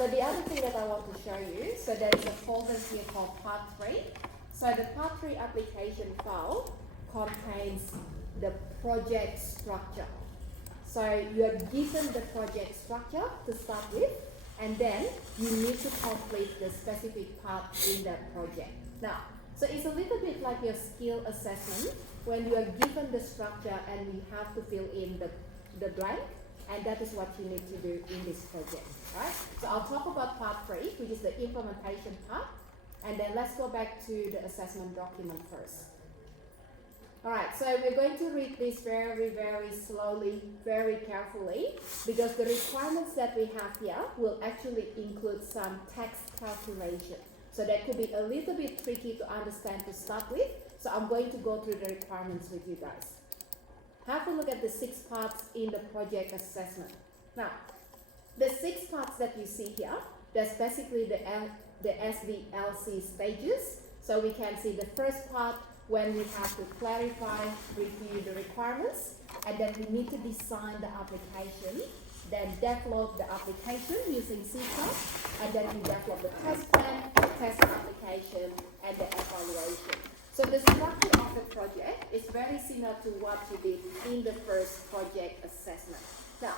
So the other thing that I want to show you, so there is a folder here called Part 3. So the Part 3 application file contains the project structure. So you are given the project structure to start with, and then you need to complete the specific part in that project. Now, so it's a little bit like your skill assessment when you are given the structure and you have to fill in the blank, and that is what you need to do in this project, right? So I'll talk about Part 3, which is the implementation part, and then let's go back to the assessment document first. All right, so we're going to read this very, very slowly, very carefully, because the requirements that we have here will actually include some text calculation. So that could be a little bit tricky to understand to start with. So I'm going to go through the requirements with you guys. Have a look at the 6 parts in the project assessment. Now, the 6 parts that you see here, that's basically the SDLC stages. So we can see the first part when we have to clarify, review the requirements, and then we need to design the application, then develop the application using C#, and then we develop the test plan, test application, and the evaluation. So the structure of the project is very similar to what you did in the first project assessment. Now,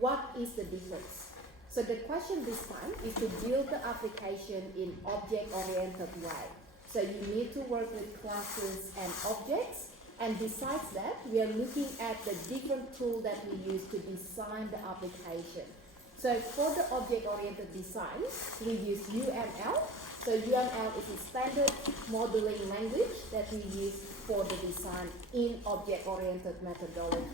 what is the difference? So the question this time is to build the application in object-oriented way. So you need to work with classes and objects, and besides that, we are looking at the different tool that we use to design the application. So for the object-oriented design, we use UML. So UML is a standard modeling language that we use for the design in object-oriented methodology.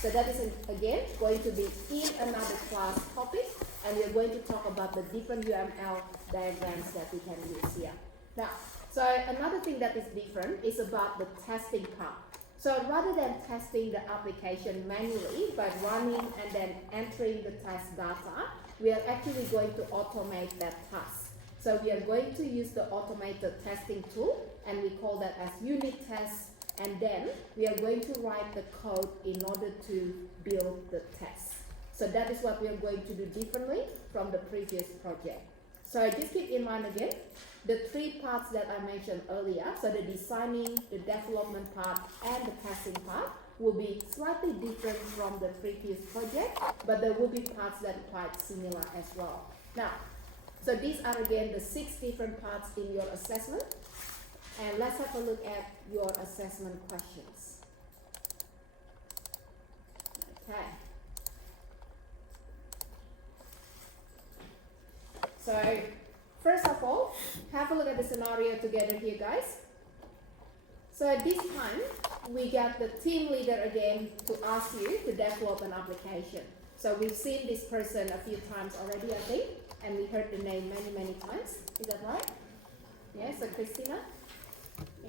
So that is, again, going to be in another class topic, and we're going to talk about the different UML diagrams that we can use here. Now, so another thing that is different is about the testing part. So rather than testing the application manually by running and then entering the test data, we are actually going to automate that task. So we are going to use the automated testing tool, and we call that as unit tests, and then we are going to write the code in order to build the test. So that is what we are going to do differently from the previous project. So just keep in mind again, the 3 parts that I mentioned earlier, so the designing, the development part, and the testing part will be slightly different from the previous project, but there will be parts that are quite similar as well. Now, so these are again the 6 different parts in your assessment, and let's have a look at your assessment questions. Okay. So, first of all, have a look at the scenario together here, guys. So at this time, we got the team leader again to ask you to develop an application. So we've seen this person a few times already, I think, and we heard the name many, many times. Is that right? Yeah, so Christina?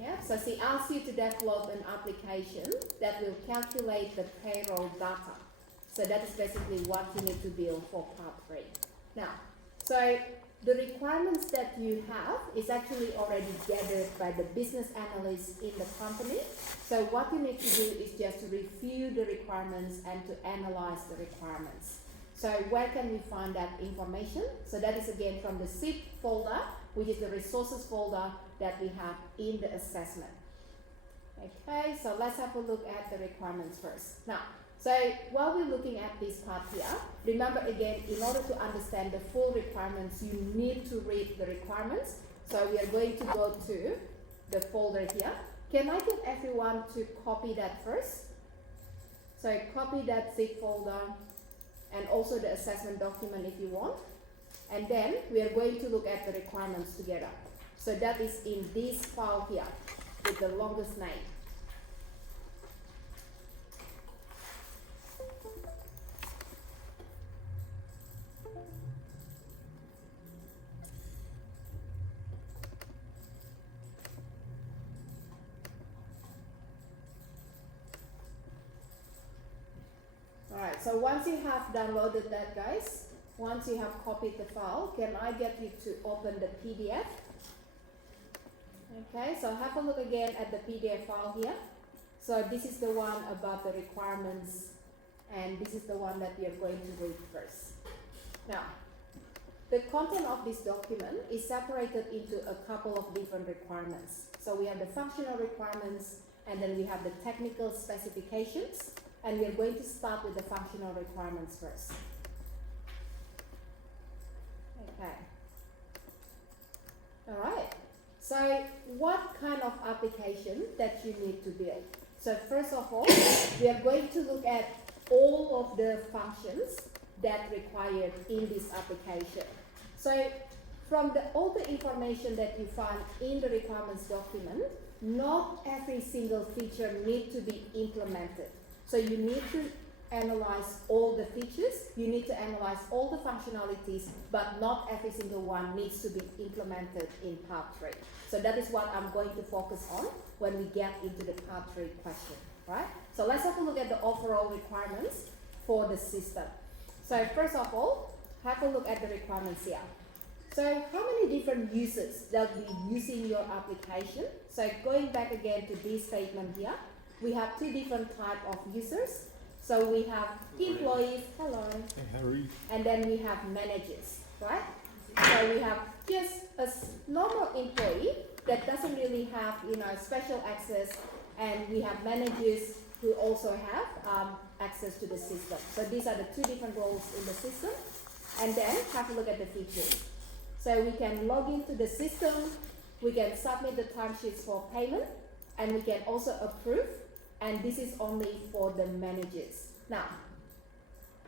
Yeah, so she asks you to develop an application that will calculate the payroll data. So that is basically what you need to build for Part 3. Now, so the requirements that you have is actually already gathered by the business analysts in the company. So what you need to do is just to review the requirements and to analyze the requirements. So where can we find that information? So that is again from the zip folder, which is the resources folder that we have in the assessment. Okay, so let's have a look at the requirements first. Now, so while we're looking at this part here, remember again, in order to understand the full requirements, you need to read the requirements. So we are going to go to the folder here. Can I get everyone to copy that first? So copy that zip folder and also the assessment document if you want. And then we are going to look at the requirements together. So that is in this file here with the longest name. Alright, so once you have downloaded that, guys, once you have copied the file, can I get you to open the PDF? Okay, so have a look again at the PDF file here. So this is the one about the requirements, and this is the one that we are going to read first. Now, the content of this document is separated into a couple of different requirements. So we have the functional requirements, and then we have the technical specifications, and we are going to start with the functional requirements first. Okay. All right. So what kind of application that you need to build? So first of all, we are going to look at all of the functions that required in this application. So from all the information that you find in the requirements document, not every single feature needs to be implemented. So you need to analyze all the features, you need to analyze all the functionalities, but not every single one needs to be implemented in part 3. So that is what I'm going to focus on when we get into the part 3 question, right? So let's have a look at the overall requirements for the system. So first of all, have a look at the requirements here. So how many different users that will be using your application? So going back again to this statement here, we have 2 different types of users. So we have employees, hello, Hey, Harry. and then we have managers, right? So we have just a normal employee that doesn't really have, special access, and we have managers who also have access to the system. So these are the 2 different roles in the system. And then have a look at the features. So we can log into the system, we can submit the timesheets for payment, and we can also approve, and this is only for the managers. Now,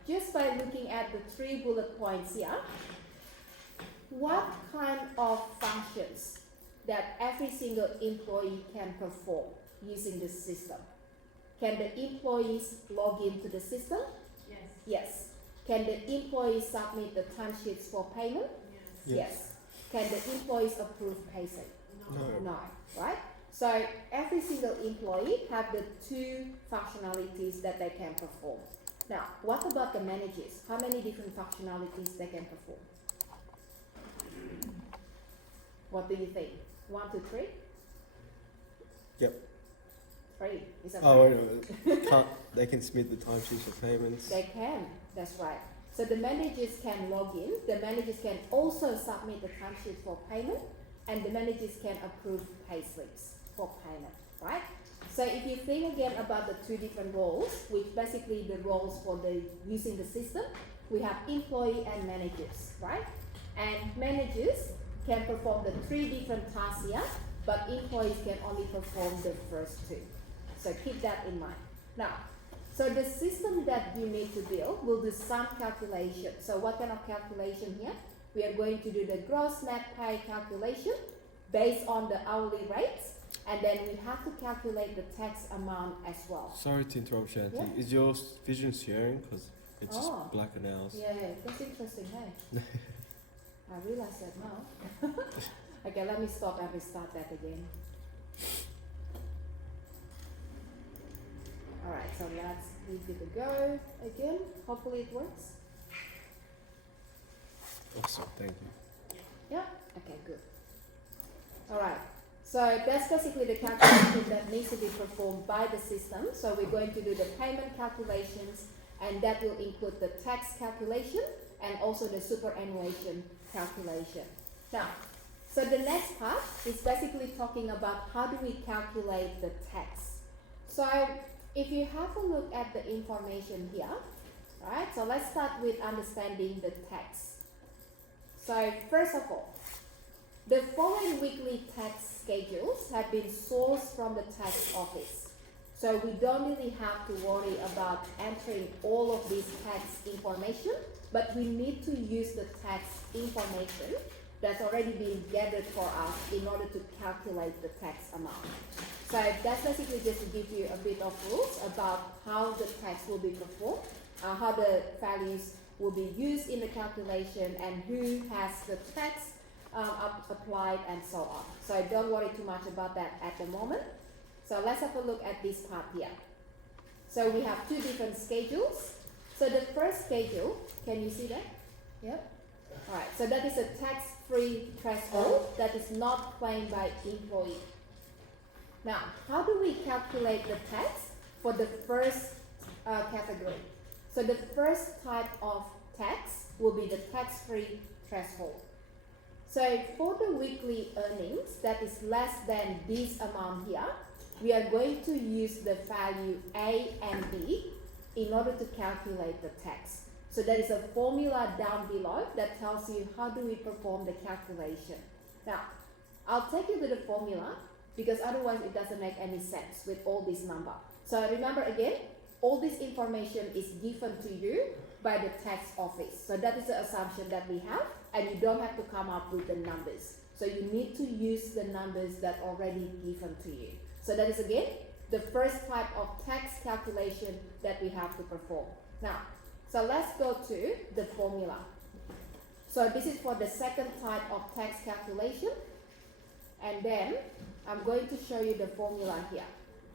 just by looking at the 3 bullet points here, what kind of functions that every single employee can perform using this system? Can the employees log into the system? Yes. Yes. Can the employees submit the timesheets for payment? Yes. Yes. Can the employees approve payslip? No. No, right? So every single employee have the 2 functionalities that they can perform. Now, what about the managers? How many different functionalities they can perform? What do you think? 1, 2, 3? Yep. 3. Is that Oh, right? wait a minute. They can submit the timesheets for payments. They can, that's right. So the managers can log in, the managers can also submit the timesheet for payment, and the managers can approve payslips for payment, right? So if you think again about the 2 different roles, which basically the roles for the using the system, we have employee and managers, right? And managers can perform the 3 different tasks here, but employees can only perform the first 2. So keep that in mind. Now, so the system that you need to build will do some calculation. So what kind of calculation here? We are going to do the gross net pay calculation based on the hourly rates, and then we have to calculate the tax amount as well. Sorry to interrupt, Shanti. Yeah. Is your vision sharing? Because it's Oh. just black and ours. Yeah, that's interesting, hey? I realize that now. Okay, let me stop and restart that again. Alright, so let's give it a go again. Hopefully it works. Awesome, thank you. Yeah? Okay, good. Alright, so that's basically the calculation that needs to be performed by the system. So we're going to do the payment calculations, and that will include the tax calculation and also the superannuation calculation. Now, so the next part is basically talking about how do we calculate the tax. So if you have a look at the information here, right? So let's start with understanding the tax. So first of all, the following weekly tax schedules have been sourced from the tax office. So we don't really have to worry about entering all of this tax information, but we need to use the tax information that's already been gathered for us in order to calculate the tax amount. So that's basically just to give you a bit of rules about how the tax will be performed, how the values will be used in the calculation, and who has the tax applied, and so on. So don't worry too much about that at the moment. So let's have a look at this part here. So we have 2 different schedules. So the first schedule, can you see that? Yep. Alright, so that is a tax-free threshold that is not claimed by employee. Now, how do we calculate the tax for the first category? So the first type of tax will be the tax-free threshold. So for the weekly earnings that is less than this amount here, we are going to use the value A and B in order to calculate the tax. So there is a formula down below that tells you how do we perform the calculation. Now, I'll take you to the formula because otherwise it doesn't make any sense with all this number. So remember again, all this information is given to you by the tax office. So that is the assumption that we have, and you don't have to come up with the numbers. So you need to use the numbers that are already given to you. So that is again the first type of tax calculation that we have to perform. Now, so let's go to the formula. So this is for the second type of tax calculation, and then I'm going to show you the formula here.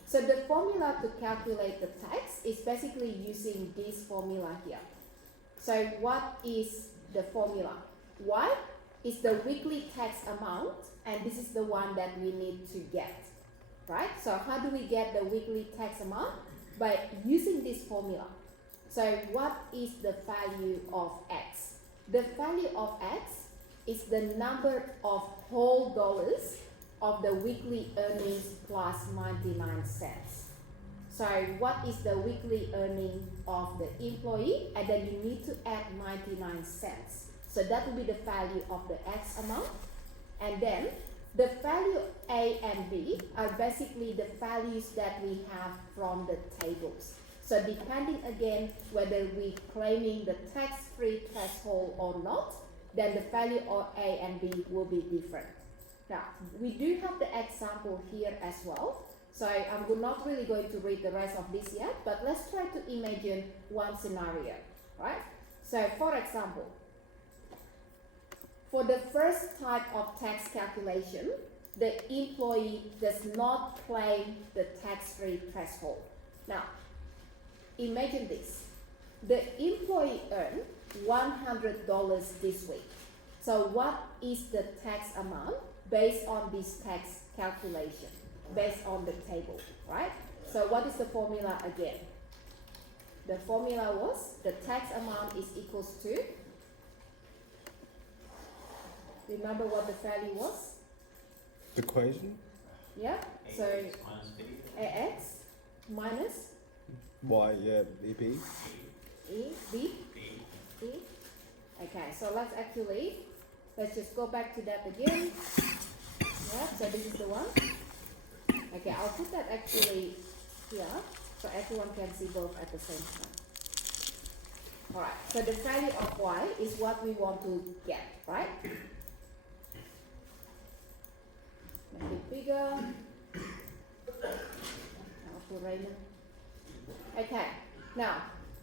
So the formula to calculate the tax is basically using this formula here. So what is the formula? Y is the weekly tax amount, and this is the one that we need to get, right? So how do we get the weekly tax amount? By using this formula. So what is the value of X? The value of X is the number of whole dollars of the weekly earnings plus 99 cents. So what is the weekly earning of the employee? And then you need to add 99 cents. So that will be the value of the X amount. And then the value A and B are basically the values that we have from the tables. So depending again whether we claiming the tax-free threshold or not, then the value of A and B will be different. Now, we do have the example here as well. So I'm not really going to read the rest of this yet, but let's try to imagine one scenario, right? So for example, for the first type of tax calculation, the employee does not claim the tax-free threshold. Now, imagine this. The employee earned $100 this week. So what is the tax amount based on this tax calculation, based on the table, right? So what is the formula again? The formula was the tax amount is equals to, remember what the value was? The equation? Yeah, so AX minus B. AX minus Y, yeah, BP. B. B. Okay, so let's just go back to that again. Yeah, so this is the one. Okay, I'll put that actually here so everyone can see both at the same time. Alright, so the value of Y is what we want to get, right? Make it bigger. Okay, now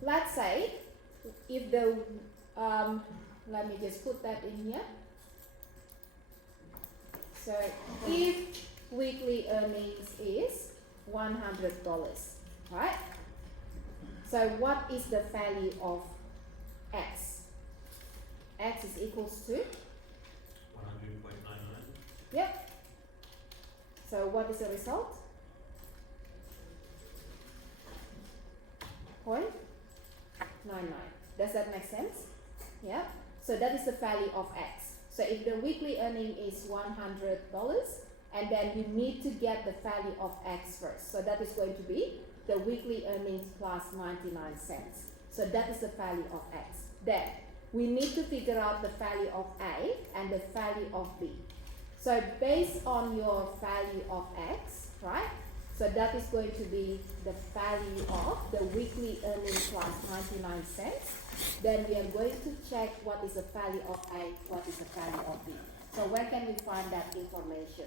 let's say if the let me just put that in here. So if weekly earnings is $100, right? So what is the value of X? X is equals to? 100.99. Yep. So what is the result? 0.99. Does that make sense? Yeah. So that is the value of X. So if the weekly earning is $100, and then you need to get the value of X first. So that is going to be the weekly earnings plus 99 cents. So that is the value of X. Then we need to figure out the value of A and the value of B. So based on your value of X, right? So that is going to be the value of the weekly earnings plus 99 cents. Then we are going to check what is the value of A, what is the value of B. So where can we find that information?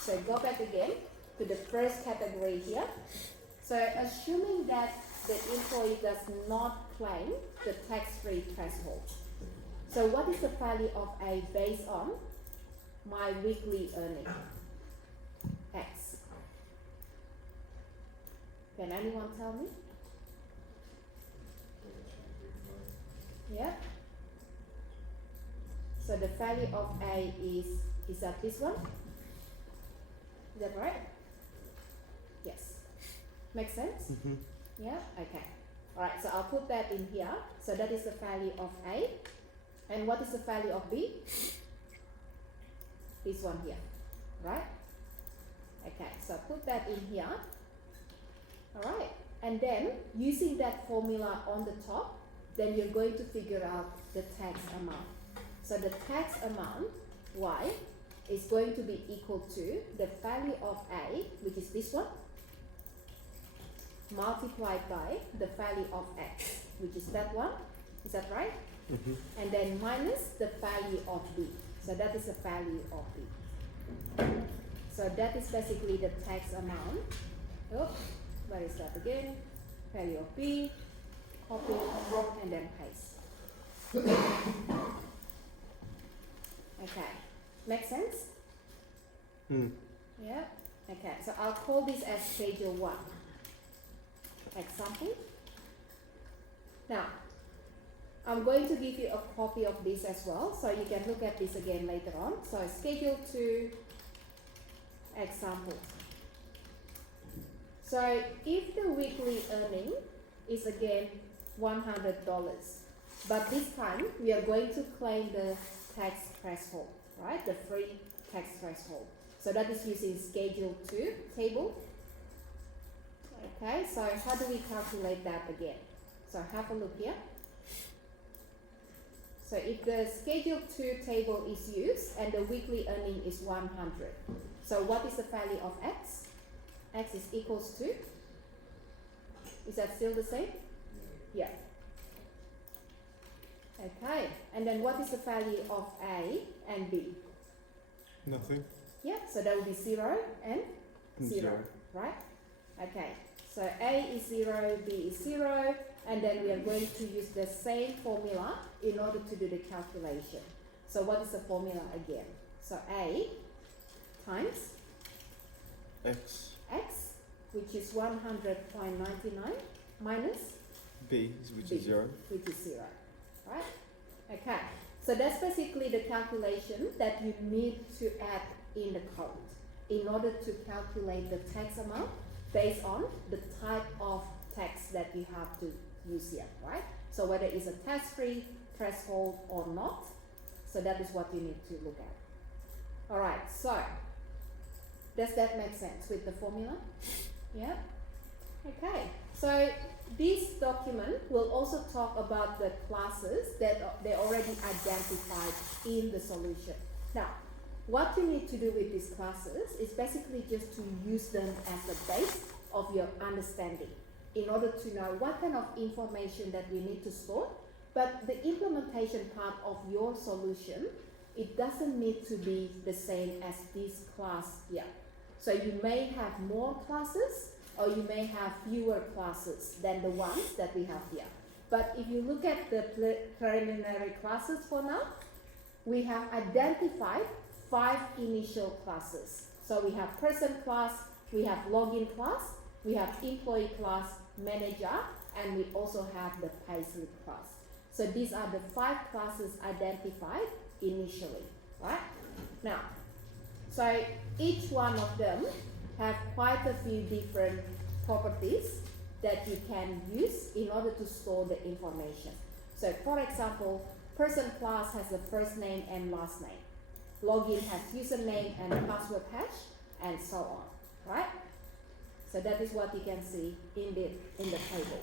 So go back again to the first category here. So assuming that the employee does not claim the tax-free threshold. So what is the value of A based on my weekly earning? X. Can anyone tell me? Yeah. So the value of A is that this one? Is that right? Yes. Make sense? Mm-hmm. Yeah? Okay. Alright, so I'll put that in here. So that is the value of A. And what is the value of B? This one here, right? Okay, so put that in here. Alright, and then using that formula on the top, then you're going to figure out the tax amount. So the tax amount, Y, is going to be equal to the value of A, which is this one, multiplied by the value of X, which is that one. Is that right? Mm-hmm. And then minus the value of B. So that is the value of B. So that is basically the tax amount. Oh, where is that again? Value of B, copy, and then paste. Okay, make sense? Mm. Yeah. Okay, so I'll call this as Schedule 1. Example. Now, I'm going to give you a copy of this as well, so you can look at this again later on. So Schedule 2, example. So if the weekly earning is again $100, but this time we are going to claim the tax threshold, right? The free tax threshold. So that is using Schedule 2 table. Okay, so how do we calculate that again? So have a look here. So if the Schedule 2 table is used and the weekly earning is 100, so what is the value of X? X is equals to? Is that still the same? Yeah. Okay, and then what is the value of A and B? Nothing. Yeah, so that will be 0 and 0, right? Okay, so A is 0, B is 0, and then we are going to use the same formula in order to do the calculation. So what is the formula again? So A times X. X, which is 100.99, minus B, which B, is 0. which is 0, right? Okay, so that's basically the calculation that you need to add in the code in order to calculate the tax amount based on the type of tax that you have to use here, right? So whether it's a tax-free threshold or not, so that is what you need to look at. All right, so does that make sense with the formula? Yeah? Okay, so this document will also talk about the classes that they already identified in the solution. Now, what you need to do with these classes is basically just to use them as the base of your understanding in order to know what kind of information that we need to store. But the implementation part of your solution, it doesn't need to be the same as this class here. So you may have more classes or you may have fewer classes than the ones that we have here. But if you look at the preliminary classes for now, we have identified 5 initial classes. So we have person class, we have login class, we have employee class, manager, and we also have the payslip class. So these are the 5 classes identified initially, right? Now, so each one of them have quite a few different properties that you can use in order to store the information. So for example, person class has the first name and last name. Login has username and password hash, and so on, right? So that is what you can see in the table.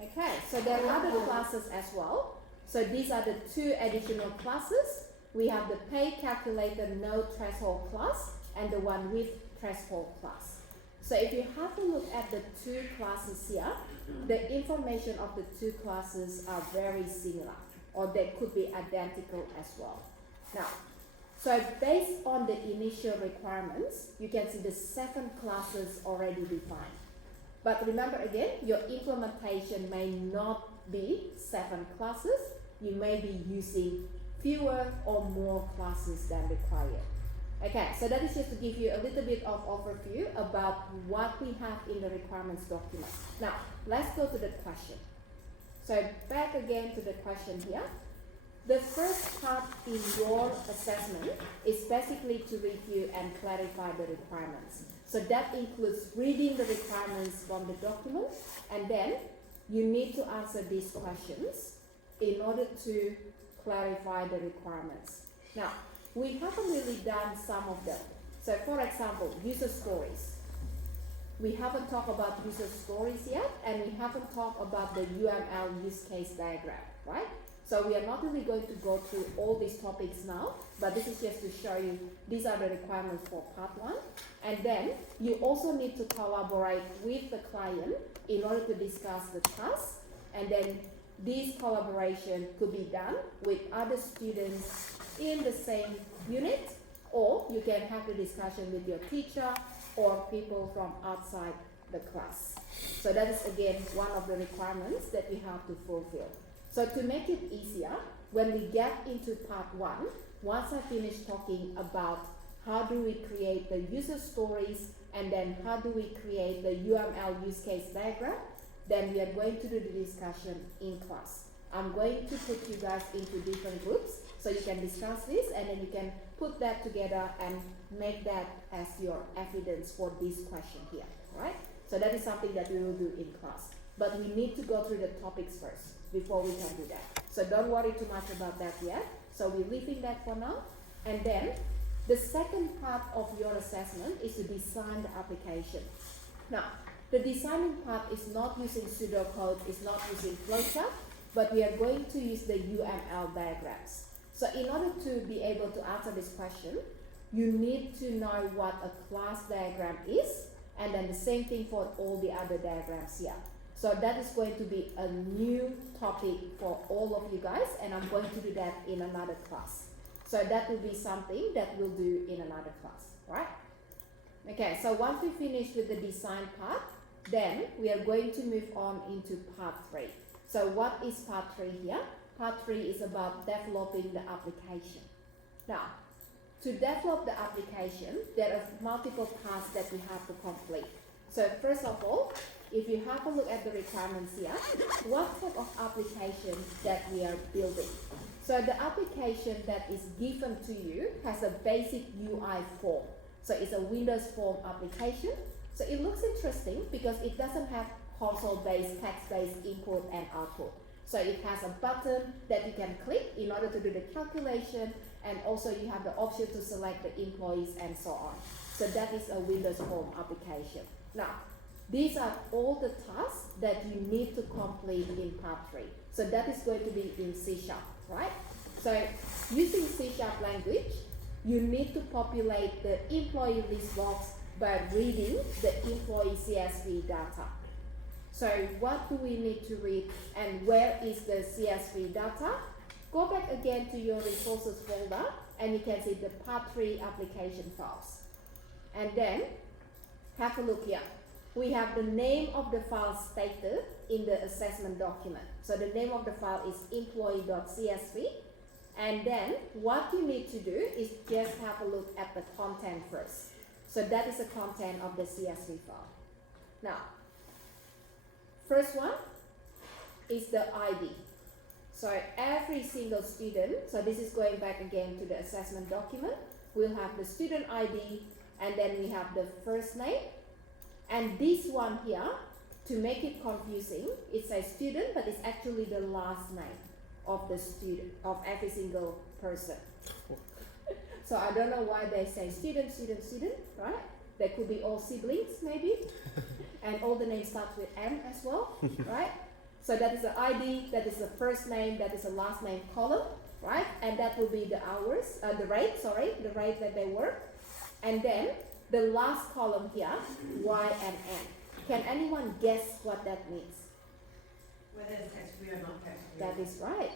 Okay, so there are other classes as well. So these are the 2 additional classes. We have the pay calculator no threshold class and the one with threshold class. So if you have a look at the 2 classes here, the information of the 2 classes are very similar, or they could be identical as well. Now, so based on the initial requirements, you can see the 7 classes already defined. But remember again, your implementation may not be 7 classes. You may be using fewer or more classes than required. Okay, so that is just to give you a little bit of overview about what we have in the requirements document. Now, let's go to the question. So back again to the question here. The first part in your assessment is basically to review and clarify the requirements. So that includes reading the requirements from the document, and then you need to answer these questions in order to clarify the requirements. Now, we haven't really done some of them. So for example, user stories. We haven't talked about user stories yet, and we haven't talked about the UML use case diagram, right? So we are not really going to go through all these topics now, but this is just to show you these are the requirements for part 1. And then you also need to collaborate with the client in order to discuss the task. And then this collaboration could be done with other students in the same unit, or you can have the discussion with your teacher or people from outside the class. So that is again one of the requirements that we have to fulfill. So to make it easier, when we get into part 1, once I finish talking about how do we create the user stories and then how do we create the UML use case diagram, then we are going to do the discussion in class. I'm going to put you guys into different groups so you can discuss this, and then you can put that together and make that as your evidence for this question here, right? So that is something that we will do in class. But we need to go through the topics first before we can do that. So don't worry too much about that yet. So we're leaving that for now. And then the second part of your assessment is to design the application. Now, the designing part is not using pseudocode, it's not using flowchart, but we are going to use the UML diagrams. So in order to be able to answer this question, you need to know what a class diagram is, and then the same thing for all the other diagrams here. So that is going to be a new topic for all of you guys, and I'm going to do that in another class. So that will be something that we'll do in another class, right? Okay, so once we finish with the design part, then we are going to move on into part 3. So what is part 3 here? Part 3 is about developing the application. Now, to develop the application, there are multiple tasks that we have to complete. So first of all, if you have a look at the requirements here, what type of application that we are building? So the application that is given to you has a basic UI form. So it's a Windows form application. So it looks interesting because it doesn't have console-based, text-based input and output. So it has a button that you can click in order to do the calculation, and also you have the option to select the employees and so on. So that is a Windows form application. Now, these are all the tasks that you need to complete in part 3. So that is going to be in C#, right? So using C# language, you need to populate the employee list box by reading the employee CSV data. So what do we need to read, and where is the CSV data? Go back again to your resources folder and you can see the part 3 application files. And then have a look here. We have the name of the file stated in the assessment document. So the name of the file is employee.csv. And then what you need to do is just have a look at the content first. So that is the content of the CSV file. Now, first one is the ID. So every single student, so this is going back again to the assessment document, we'll have the student ID, and then we have the first name. And this one here, to make it confusing, it says student, but it's actually the last name of the student, of every single person. So I don't know why they say student, student, student, right? They could be all siblings maybe. And all the names start with M as well, right? So that is the ID, that is the first name, that is the last name column, right? And that will be the hours, the rate that they work. And then the last column here, Y and N. Can anyone guess what that means? Whether it's tax-free or not tax-free. That is right.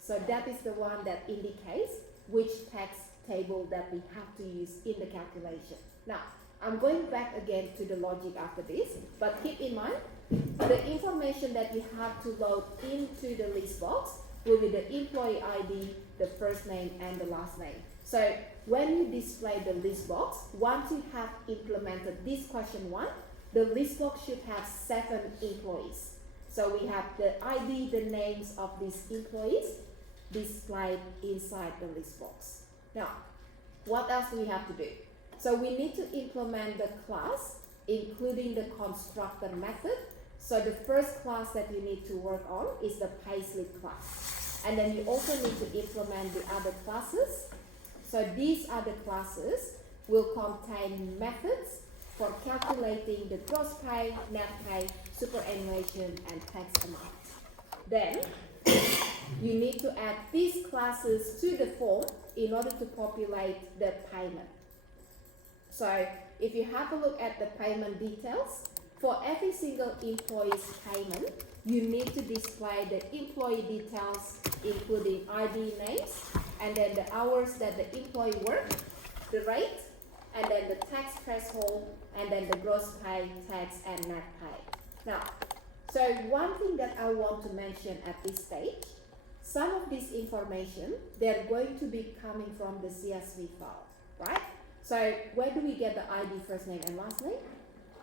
So that is the one that indicates which tax table that we have to use in the calculation. Now, I'm going back again to the logic after this, but keep in mind, the information that you have to load into the list box will be the employee ID, the first name, and the last name. So when you display the list box, once you have implemented this question 1, the list box should have 7 employees. So we have the ID, the names of these employees displayed inside the list box. Now, what else do we have to do? So we need to implement the class, including the constructor method. So the first class that you need to work on is the payslip class. And then you also need to implement the other classes. So these other classes will contain methods for calculating the gross pay, net pay, superannuation, and tax amount. Then you need to add these classes to the form in order to populate the payment. So if you have a look at the payment details, for every single employee's payment, you need to display the employee details, including ID names, and then the hours that the employee worked, the rate, and then the tax threshold, and then the gross pay, tax, and net pay. Now, so one thing that I want to mention at this stage, some of this information, they're going to be coming from the CSV file, right? So where do we get the ID first name and last name?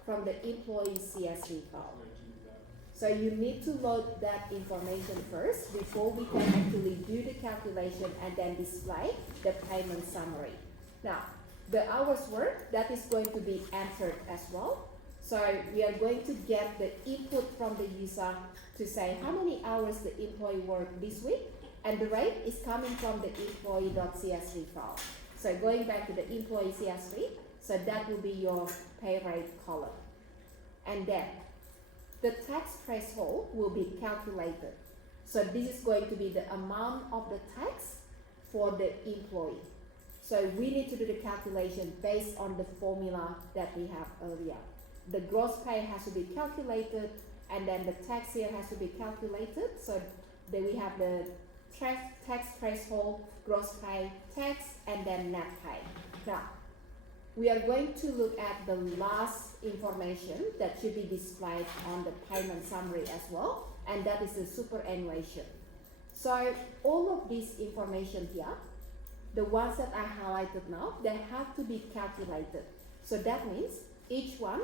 From the employee CSV file. So you need to load that information first before we can actually do the calculation and then display the payment summary. Now, the hours worked, that is going to be entered as well. So we are going to get the input from the user to say how many hours the employee worked this week, and the rate is coming from the employee.csv file. So going back to the employee CSV, so that will be your pay rate column. And then the tax threshold will be calculated. So this is going to be the amount of the tax for the employee. So we need to do the calculation based on the formula that we have earlier. The gross pay has to be calculated, and then the tax here has to be calculated. So then we have the tax threshold, gross pay, tax, and then net pay. Now, we are going to look at the last information that should be displayed on the payment summary as well, and that is the superannuation. So all of this information here, the ones that I highlighted now, they have to be calculated. So that means each one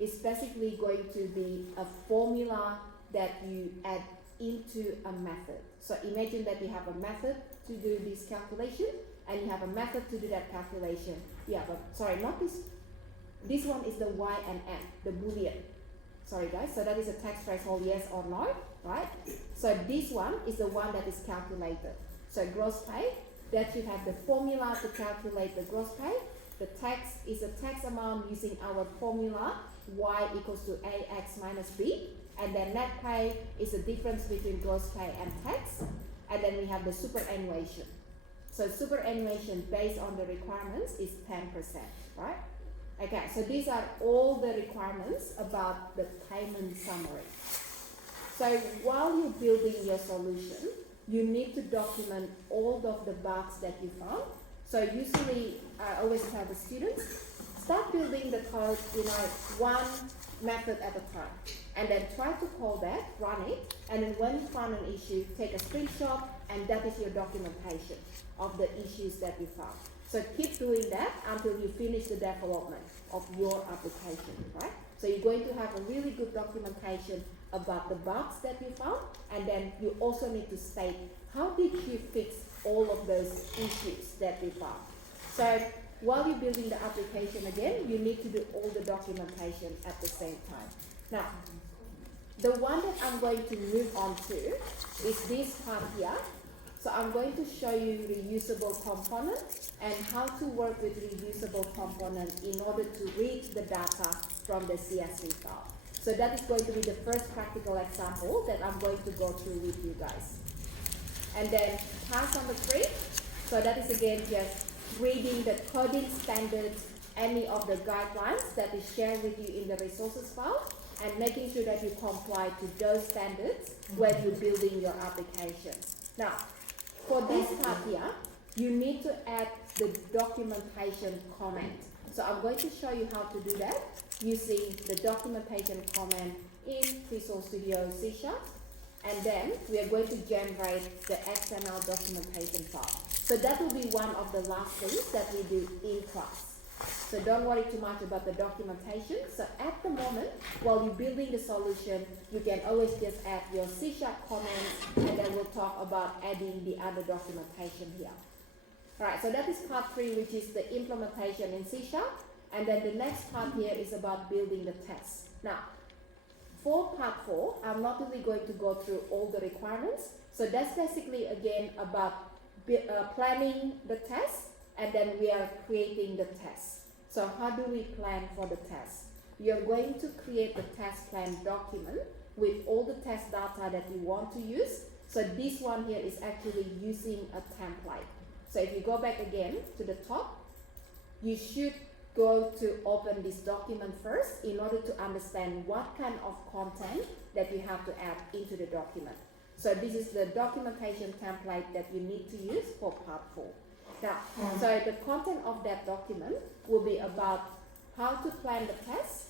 is basically going to be a formula that you add into a method. So imagine that you have a method to do this calculation, and you have a method to do that calculation. Yeah, but sorry, not this. This one is the Y and N, the Boolean. Sorry guys, so that is a tax threshold, yes or no, right? So this one is the one that is calculated. So gross pay, that should have the formula to calculate the gross pay. The tax is the tax amount using our formula, Y equals to AX minus B. And then net pay is the difference between gross pay and tax. And then we have the superannuation. So superannuation based on the requirements is 10%, right? Okay, so these are all the requirements about the payment summary. So while you're building your solution, you need to document all of the bugs that you found. So usually I always tell the students, start building the code, one method at a time. And then try to call that, run it, and then when you find an issue, take a screenshot, and that is your documentation of the issues that you found. So keep doing that until you finish the development of your application, right? So you're going to have a really good documentation about the bugs that you found, and then you also need to state how did you fix all of those issues that you found. So while you're building the application again, you need to do all the documentation at the same time. Now, the one that I'm going to move on to is this part here. So I'm going to show you reusable component and how to work with reusable component in order to read the data from the CSV file. So that is going to be the first practical example that I'm going to go through with you guys. And then task number 3. So that is again just reading the coding standards, any of the guidelines that is shared with you in the resources file, and making sure that you comply to those standards when you're building your application. Now, for this part here, you need to add the documentation comment. So I'm going to show you how to do that using the documentation comment in Visual Studio C#. And then we are going to generate the XML documentation file. So that will be one of the last things that we do in class. So don't worry too much about the documentation. So at the moment, while you're building the solution, you can always just add your C# comments, and then we'll talk about adding the other documentation here. Alright, so that is part 3, which is the implementation in C#. And then the next part here is about building the test. Now, for part 4, I'm not really going to go through all the requirements. So that's basically again about planning the test, and then we are creating the test. So how do we plan for the test? You're going to create the test plan document with all the test data that you want to use. So this one here is actually using a template. So if you go back again to the top, you should go to open this document first in order to understand what kind of content that you have to add into the document. So this is the documentation template that you need to use for part 4. Now, so the content of that document will be about how to plan the test,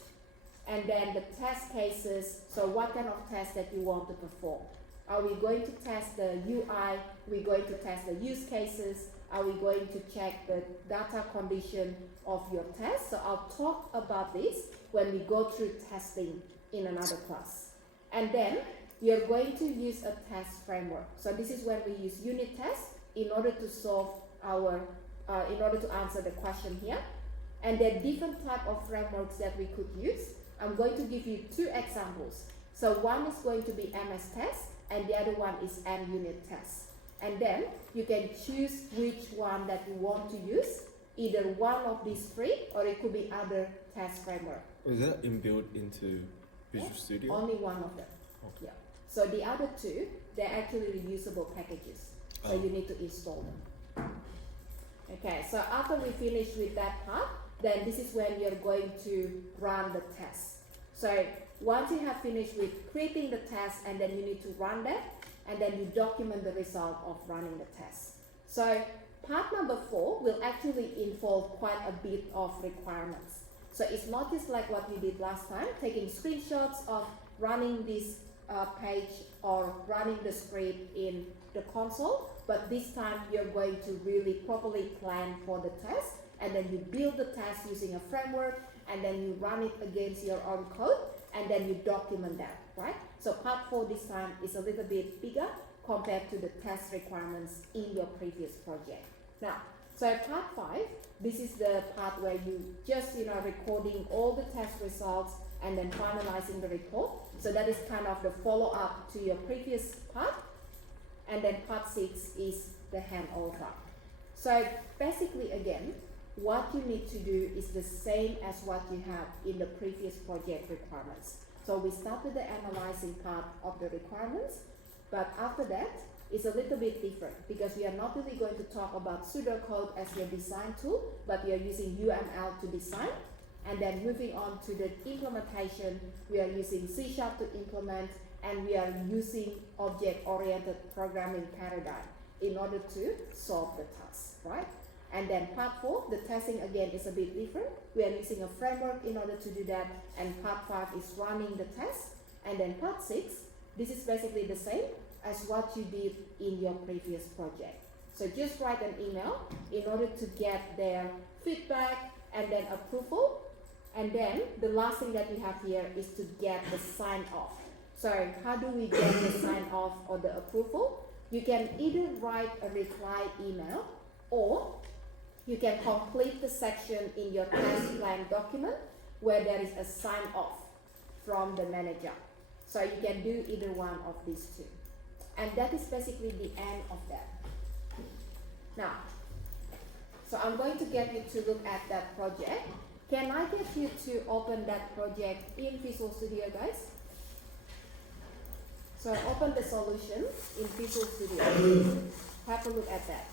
and then the test cases, so what kind of test that you want to perform. Are we going to test the UI? We're going to test the use cases? Are we going to check the data condition of your test? So I'll talk about this when we go through testing in another class. And then you're going to use a test framework. So this is when we use unit tests in order to solve our, in order to answer the question here. And there are different type of frameworks that we could use. I'm going to give you 2 examples. So one is going to be MS test, and the other one is M unit test. And then you can choose which one that you want to use, either one of these 3, or it could be other test framework. Is that inbuilt into Visual Studio? Only one of them. Okay. Yeah. So the other 2, they're actually reusable packages. So you need to install them. Okay, so after we finish with that part, then this is when you're going to run the test. So once you have finished with creating the test, and then you need to run that, and then you document the result of running the test. So part number 4 will actually involve quite a bit of requirements. So it's not just like what we did last time, taking screenshots of running this page or running the script in the console, but this time you're going to really properly plan for the test, and then you build the test using a framework, and then you run it against your own code, and then you document that, right? So part 4 this time is a little bit bigger compared to the test requirements in your previous project. Now, so part 5, this is the part where you just, recording all the test results and then finalizing the report. So that is kind of the follow-up to your previous part. And then part 6 is the handover. So basically, again, what you need to do is the same as what you have in the previous project requirements. So we start with the analyzing part of the requirements, but after that, it's a little bit different because we are not really going to talk about pseudocode as your design tool, but we are using UML to design. And then moving on to the implementation, we are using C# to implement, and we are using object-oriented programming paradigm in order to solve the task, right? And then part 4, the testing again is a bit different. We are using a framework in order to do that, and part 5 is running the test. And then part 6, this is basically the same as what you did in your previous project. So just write an email in order to get their feedback and then approval. And then the last thing that we have here is to get the sign off. So how do we get the sign off or the approval? You can either write a reply email, or you can complete the section in your test plan document where there is a sign off from the manager. So you can do either one of these 2. And that is basically the end of that. Now, so I'm going to get you to look at that project. Can I get you to open that project in Visual Studio, guys? So open the solution in Visual Studio. Have a look at that.